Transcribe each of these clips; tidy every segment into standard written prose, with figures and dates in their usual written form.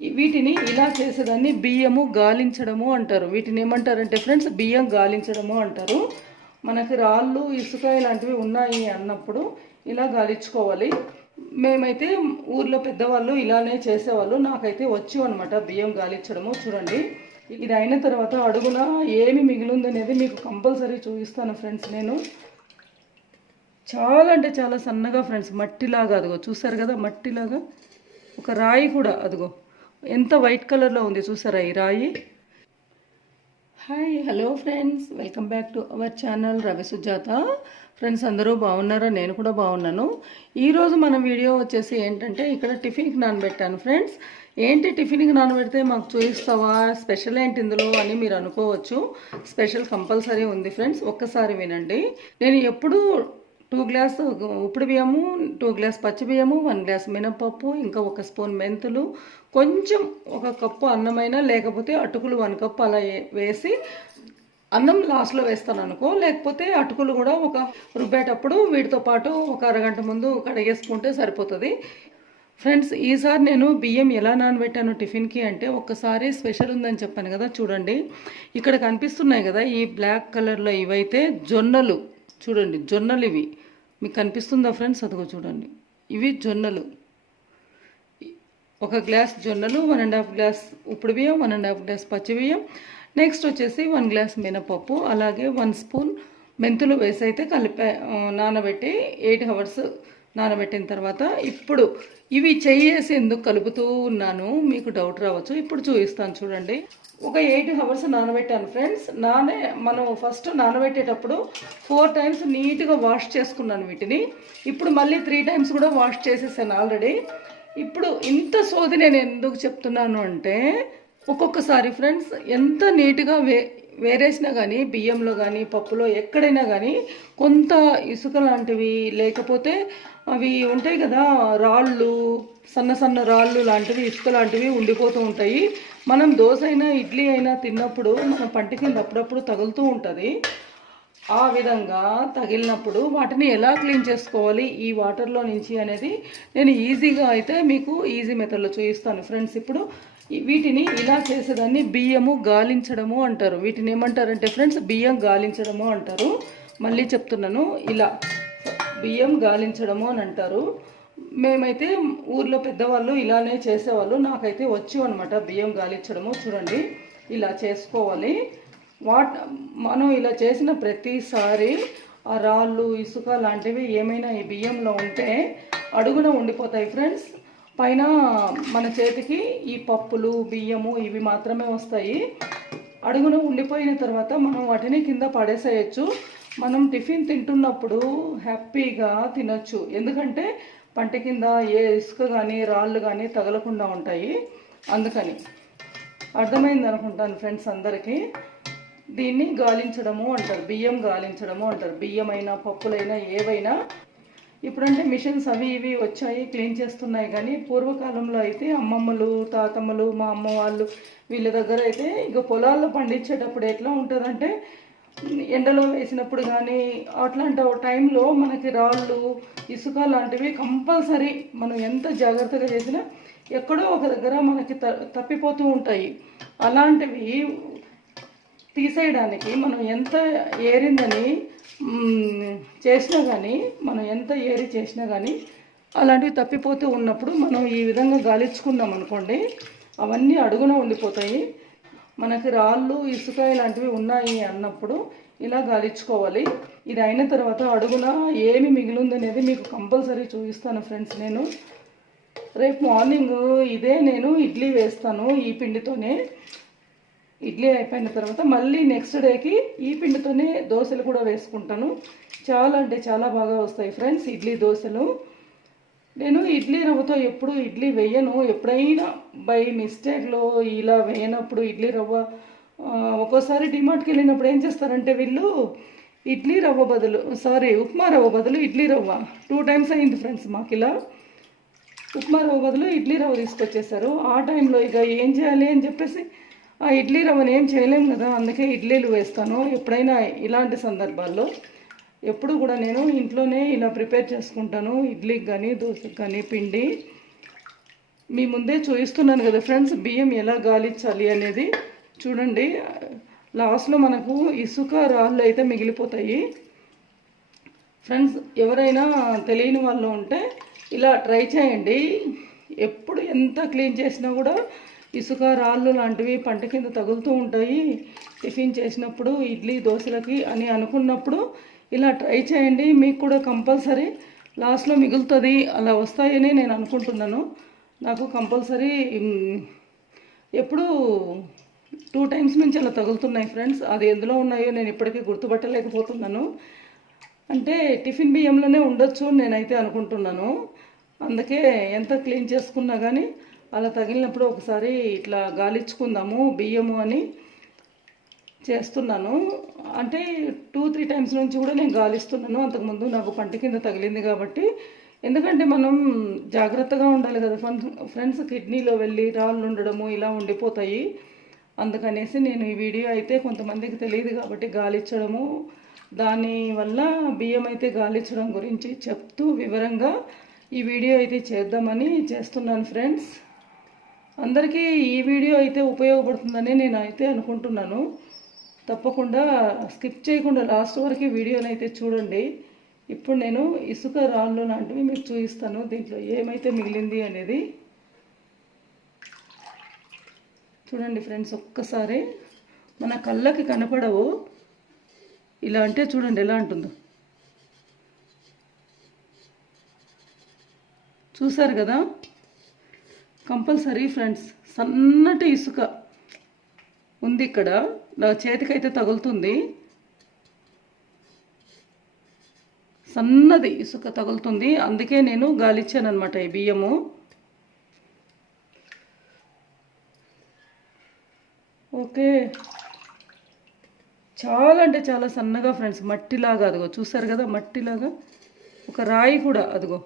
వీటిని ఇలా చేసేదాన్ని బియ్యము గాలించడము అంటారు. వీటిని ఏమంటారంటే ఫ్రెండ్స్, బియ్యం గాలించడము అంటారు. మనకి రాళ్ళు, ఇసుక ఇలాంటివి ఉన్నాయి అన్నప్పుడు ఇలా గాలించుకోవాలి. మేమైతే ఊర్లో పెద్దవాళ్ళు ఇలానే చేసేవాళ్ళు. నాకైతే వచ్చు అనమాట బియ్యం గాలించడము. చూడండి, ఇది అయిన తర్వాత అడుగున ఏమి మిగిలిందనేది మీకు కంపల్సరీ చూపిస్తాను ఫ్రెండ్స్. నేను చాలా అంటే చాలా సన్నగా ఫ్రెండ్స్, మట్టిలాగా, అదిగో చూసారు కదా, మట్టిలాగా ఒక రాయి కూడా, అదిగో ఎంత వైట్ కలర్లో ఉంది చూసారా ఈ రాయి. Hi, hello friends, welcome back to our channel Ravi Sujatha. Friends అందరూ బాగున్నారా? నేను కూడా బాగున్నాను. ఈరోజు మన వీడియో వచ్చేసి ఏంటంటే, ఇక్కడ టిఫిన్కి నానబెట్టాను ఫ్రెండ్స్. ఏంటి టిఫిన్కి నానబెడితే మాకు చూపిస్తావా, స్పెషల్ ఏంటి ఇందులో అని మీరు అనుకోవచ్చు. స్పెషల్ కంపల్సరీ ఉంది ఫ్రెండ్స్, ఒక్కసారి వినండి. నేను ఎప్పుడు 2 గ్లాస్ ఉప్పుడు బియ్యము, 2 గ్లాస్ పచ్చి బియ్యము, 1 గ్లాస్ మినపప్పు, ఇంకా 1 స్పూన్ మెంతులు, కొంచెం 1 కప్పు అన్నమైనా లేకపోతే అటుకులు 1 కప్పు అలా వేసి, అన్నం లాస్ట్లో వేస్తాను అనుకో, లేకపోతే అటుకులు కూడా రుబ్బేటప్పుడు వీటితో పాటు 1 అరగంట ముందు కడిగేసుకుంటే సరిపోతుంది ఫ్రెండ్స్. ఈసారి నేను బియ్యం ఎలా నానబెట్టాను టిఫిన్కి అంటే, ఒక్కసారి స్పెషల్ ఉందని చెప్పాను కదా. చూడండి, ఇక్కడ కనిపిస్తున్నాయి కదా ఈ బ్లాక్ కలర్లో, ఇవైతే జొన్నలు. చూడండి, జొన్నలు ఇవి మీకు కనిపిస్తుందా ఫ్రెండ్స్? అదిగో చూడండి, ఇవి జొన్నలు. 1 గ్లాస్ జొన్నలు, 1.5 గ్లాస్ ఉప్పుడు బియ్యం, 1.5 గ్లాస్ పచ్చి బియ్యం, నెక్స్ట్ వచ్చేసి 1 గ్లాస్ మినపప్పు, అలాగే 1 స్పూన్ మెంతులు వేసి అయితే నానబెట్టి 8 అవర్స్ నానబెట్టిన తర్వాత, ఇప్పుడు ఇవి చెయ్యేసి ఎందుకు కలుపుతూ ఉన్నాను మీకు డౌట్ రావచ్చు. ఇప్పుడు చూపిస్తాను చూడండి. ఒక 8 అవర్స్ నానబెట్టాను ఫ్రెండ్స్. మనం ఫస్ట్ నానబెట్టేటప్పుడు 4 టైమ్స్ నీట్గా వాష్ చేసుకున్నాను వీటిని. ఇప్పుడు మళ్ళీ 3 టైమ్స్ కూడా వాష్ చేసేసాను ఆల్రెడీ. ఇప్పుడు ఇంత సోది నేను ఎందుకు చెప్తున్నాను అంటే, ఒక్కొక్కసారి ఫ్రెండ్స్ ఎంత నీట్గా వేరేసినా కానీ, బియ్యంలో కానీ పప్పులో ఎక్కడైనా కానీ కొంత ఇసుక లాంటివి, లేకపోతే అవి ఉంటాయి కదా రాళ్ళు, సన్న సన్న రాళ్ళు లాంటివి, ఇసుక లాంటివి ఉండిపోతూ ఉంటాయి. మనం దోశ అయినా ఇడ్లీ అయినా తిన్నప్పుడు మన పంట కింద అప్పుడప్పుడు తగులుతూ ఉంటుంది. ఆ విధంగా తగిలినప్పుడు వాటిని ఎలా క్లీన్ చేసుకోవాలి ఈ వాటర్లో నుంచి అనేది నేను ఈజీగా అయితే మీకు ఈజీ మెథడ్లో చూపిస్తాను ఫ్రెండ్స్. ఇప్పుడు వీటిని ఇలా చేసేదాన్ని బియ్యము గాలించడము అంటారు. వీటిని ఏమంటారంటే ఫ్రెండ్స్, బియ్యం గాలించడము అంటారు. మళ్ళీ చెప్తున్నాను, ఇలా బియ్యం గాలించడము అని అంటారు. మేమైతే ఊర్లో పెద్దవాళ్ళు ఇలానే చేసేవాళ్ళు. నాకైతే వచ్చు అనమాట బియ్యం గాలించడము. చూడండి, ఇలా చేసుకోవాలి. మనం ఇలా చేసిన ప్రతిసారి ఆ రాళ్ళు, ఇసుక లాంటివి ఏమైనా ఈ బియ్యంలో ఉంటే అడుగున ఉండిపోతాయి ఫ్రెండ్స్. పైన మన చేతికి ఈ పప్పులు, బియ్యము ఇవి మాత్రమే వస్తాయి. అడుగున ఉండిపోయిన తర్వాత మనం వాటిని కింద పడేసేయచ్చు. మనం టిఫిన్ తింటున్నప్పుడు హ్యాపీగా తినొచ్చు. ఎందుకంటే పంట కింద ఏ ఇసుక కానీ రాళ్ళు కానీ తగలకుండా ఉంటాయి. అందుకని అర్థమైంది అనుకుంటాను ఫ్రెండ్స్ అందరికీ. దీన్ని గాలించడము అంటారు, బియ్యం గాలించడము అంటారు. బియ్యమైనా పప్పులైనా ఏవైనా. ఇప్పుడంటే మిషన్స్ అవి ఇవి వచ్చాయి, క్లీన్ చేస్తున్నాయి. కానీ పూర్వకాలంలో అయితే అమ్మమ్మలు, తాతమ్మలు, మా అమ్మ వాళ్ళు వీళ్ళ దగ్గర అయితే ఇక పొలాల్లో పండించేటప్పుడు ఎట్లా ఉంటుందంటే, ఎండలో వేసినప్పుడు కానీ అట్లాంటి టైంలో మనకి రాళ్ళు, ఇసుక లాంటివి కంపల్సరీ మనం ఎంత జాగ్రత్తగా చేసినా ఎక్కడో ఒక దగ్గర మనకి తప్పిపోతూ ఉంటాయి. అలాంటివి తీసేయడానికి మనం ఎంత ఏరిందని చేసినా కానీ, మనం ఎంత ఏరి చేసినా కానీ అలాంటివి తప్పిపోతూ ఉన్నప్పుడు మనం ఈ విధంగా గాలించుకున్నాం అనుకోండి, అవన్నీ అడుగున ఉండిపోతాయి. మనకి రాళ్ళు, ఇసుక ఇలాంటివి ఉన్నాయి అన్నప్పుడు ఇలా గాలించుకోవాలి. ఇది అయిన తర్వాత అడుగున ఏమి మిగిలిందనేది మీకు కంపల్సరీ చూపిస్తాను ఫ్రెండ్స్. నేను రేపు మార్నింగ్ నేను ఇడ్లీ వేస్తాను ఈ పిండితోనే. ఇడ్లీ అయిపోయిన తర్వాత మళ్ళీ నెక్స్ట్ డేకి ఈ పిండితోనే దోశలు కూడా వేసుకుంటాను. చాలా అంటే చాలా బాగా వస్తాయి ఫ్రెండ్స్ ఇడ్లీ, దోశలు. నేను ఇడ్లీ రవ్వతో ఎప్పుడు ఇడ్లీ వేయను. ఎప్పుడైనా బై మిస్టేక్లో ఇలా వేయనప్పుడు ఇడ్లీ రవ్వ, ఒక్కోసారి డిమార్ట్కి వెళ్ళినప్పుడు ఏం చేస్తారంటే వీళ్ళు ఉప్మా రవ్వ బదులు ఇడ్లీ రవ్వ 2 టైమ్స్ అయింది ఫ్రెండ్స్ మాకు. ఇలా ఉప్మా రవ్వ బదులు ఇడ్లీ రవ్వ తీసుకొచ్చేసారు. ఆ టైంలో ఇక ఏం చేయాలి అని చెప్పేసి, ఆ ఇడ్లీ రవ్వని ఏం చేయలేము కదా, అందుకే ఇడ్లీలు వేస్తాను ఎప్పుడైనా ఇలాంటి సందర్భాల్లో. ఎప్పుడు కూడా నేను ఇంట్లోనే ఇలా ప్రిపేర్ చేసుకుంటాను, ఇడ్లీకి కానీ దోశకి కానీ పిండి. మీ ముందే చూపిస్తున్నాను కదా ఫ్రెండ్స్, బియ్యం ఎలా గాలించాలి అనేది. చూడండి, లాస్ట్లో మనకు ఇసుక రాళ్ళు అయితే మిగిలిపోతాయి ఫ్రెండ్స్. ఎవరైనా తెలియని వాళ్ళు ఉంటే ఇలా ట్రై చేయండి. ఎప్పుడు ఎంత క్లీన్ చేసినా కూడా ఇసుక రాళ్ళు లాంటివి పంట కింద తగులుతూ ఉంటాయి. టిఫిన్ చేసినప్పుడు ఇడ్లీ దోశలకి అని అనుకున్నప్పుడు ఇలా ట్రై చేయండి. మీకు కూడా కంపల్సరీ లాస్ట్లో మిగులుతుంది. అలా వస్తాయని నేను అనుకుంటున్నాను. నాకు కంపల్సరీ ఎప్పుడు 2 టైమ్స్ నుంచి అలా తగులుతున్నాయి ఫ్రెండ్స్. అది ఎందులో ఉన్నాయో నేను ఇప్పటికీ గుర్తుపట్టలేకపోతున్నాను. అంటే టిఫిన్ బియ్యంలోనే ఉండొచ్చు నేనైతే అనుకుంటున్నాను. అందుకే ఎంత క్లీన్ చేసుకున్నా కానీ అలా తగిలినప్పుడు ఒకసారి ఇట్లా గాలించుకుందాము బియ్యము అని చేస్తున్నాను. అంటే 2-3 టైమ్స్ నుంచి కూడా నేను గాలిస్తున్నాను. అంతకుముందు నాకు పంట కింద తగిలింది కాబట్టి. ఎందుకంటే మనం జాగ్రత్తగా ఉండాలి కదా ఫ్రెండ్స్. కిడ్నీలో వెళ్ళి రాళ్ళు ఉండడము ఇలా ఉండిపోతాయి. అందుకనేసి నేను ఈ వీడియో అయితే కొంతమందికి తెలియదు కాబట్టి గాలించడము, దానివల్ల బియ్యం అయితే గాలించడం గురించి చెప్తూ వివరంగా ఈ వీడియో అయితే చేద్దామని చేస్తున్నాను ఫ్రెండ్స్. అందరికీ ఈ వీడియో అయితే ఉపయోగపడుతుందని నేను అయితే అనుకుంటున్నాను. తప్పకుండా స్కిప్ చేయకుండా లాస్ట్ వరకు వీడియోని అయితే చూడండి. ఇప్పుడు నేను ఇసుక రాళ్ళు లాంటివి మీకు చూపిస్తాను, దీంట్లో ఏమైతే మిగిలింది అనేది. చూడండి ఫ్రెండ్స్, ఒక్కసారి మన కళ్ళకి కనపడవు. ఇలా అంటే చూడండి ఎలా ఉంటుందో. చూసారు కదా, కంపల్సరీ ఫ్రెండ్స్ సన్నటి ఇసుక ఉంది ఇక్కడ. నా చేతికైతే తగులుతుంది, సన్నది ఇసుక తగులుతుంది. అందుకే నేను గాలిచ్చాను అనమాట ఈ బియ్యము. ఓకే, చాలా అంటే చాలా సన్నగా ఫ్రెండ్స్, మట్టిలాగా. అదిగో చూసారు కదా, మట్టిలాగా. ఒక రాయి కూడా అదిగో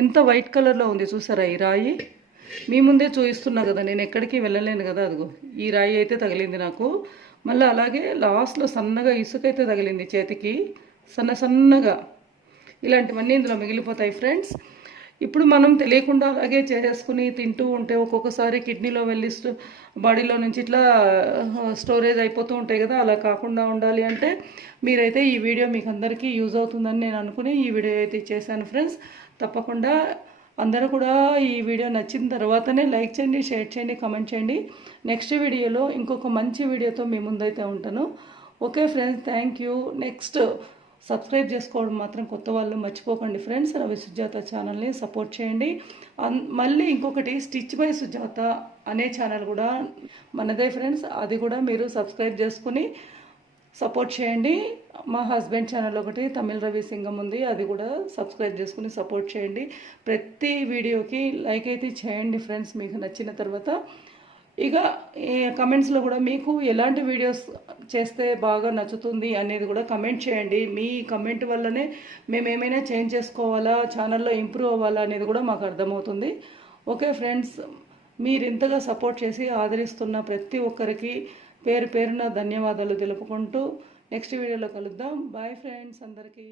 ఎంత వైట్ కలర్లో ఉంది చూసారా ఈ రాయి. మీ ముందే చూపిస్తున్నా కదా, నేను ఎక్కడికి వెళ్ళలేను కదా. అదిగో ఈ రాయి అయితే తగిలింది నాకు. మళ్ళీ అలాగే లాస్ట్లో సన్నగా ఇసుక అయితే తగిలింది చేతికి, సన్నగా. ఇలాంటివన్నీ ఇందులో మిగిలిపోతాయి ఫ్రెండ్స్. ఇప్పుడు మనం తెలియకుండా అలాగే చేసేసుకుని తింటూ ఉంటే ఒక్కొక్కసారి కిడ్నీలో వెళ్ళి బాడీలో నుంచి ఇట్లా స్టోరేజ్ అయిపోతూ ఉంటాయి కదా. అలా కాకుండా ఉండాలి అంటే మీరైతే ఈ వీడియో మీకు అందరికీ యూజ్ అవుతుందని నేను అనుకుని ఈ వీడియో అయితే చేశాను ఫ్రెండ్స్. తప్పకుండా అందరూ కూడా ఈ వీడియో నచ్చిన తర్వాతనే లైక్ చేయండి, షేర్ చేయండి, కామెంట్ చేయండి. నెక్స్ట్ వీడియోలో ఇంకొక మంచి వీడియోతో మీ ముందైతే ఉంటాను. Okay friends, thank you. Next subscribe చేసుకోవడం మాత్రం కొత్త వాళ్ళు మర్చిపోకండి ఫ్రెండ్స్. రవి సుజాత ఛానల్ని సపోర్ట్ చేయండి. మళ్ళీ ఇంకొకటి స్టిచ్ బై సుజాత అనే ఛానల్ కూడా మనదే ఫ్రెండ్స్. అది కూడా మీరు సబ్స్క్రైబ్ చేసుకుని సపోర్ట్ చేయండి. మా హస్బెండ్ ఛానల్ ఒకటి తమిళ రవి సింగం ఉంది, అది కూడా సబ్స్క్రైబ్ చేసుకుని సపోర్ట్ చేయండి. ప్రతి వీడియోకి లైక్ అయితే చేయండి ఫ్రెండ్స్ మీకు నచ్చిన తర్వాత. ఇక కమెంట్స్లో కూడా మీకు ఎలాంటి వీడియోస్ చేస్తే బాగా నచ్చుతుంది అనేది కూడా కమెంట్ చేయండి. మీ కమెంట్ వల్లనే మేము ఏమైనా చేంజ్ చేసుకోవాలా, ఛానల్లో ఇంప్రూవ్ అవ్వాలా అనేది కూడా మాకు అర్థమవుతుంది. ఓకే ఫ్రెండ్స్, మీరు ఇంతగా సపోర్ట్ చేసి ఆదరిస్తున్న ప్రతి ఒక్కరికి పేరున ధన్యవాదాలు తెలుపుకుంటూ నెక్స్ట్ వీడియోలో కలుద్దాం. బాయ్ ఫ్రెండ్స్ అందరికీ.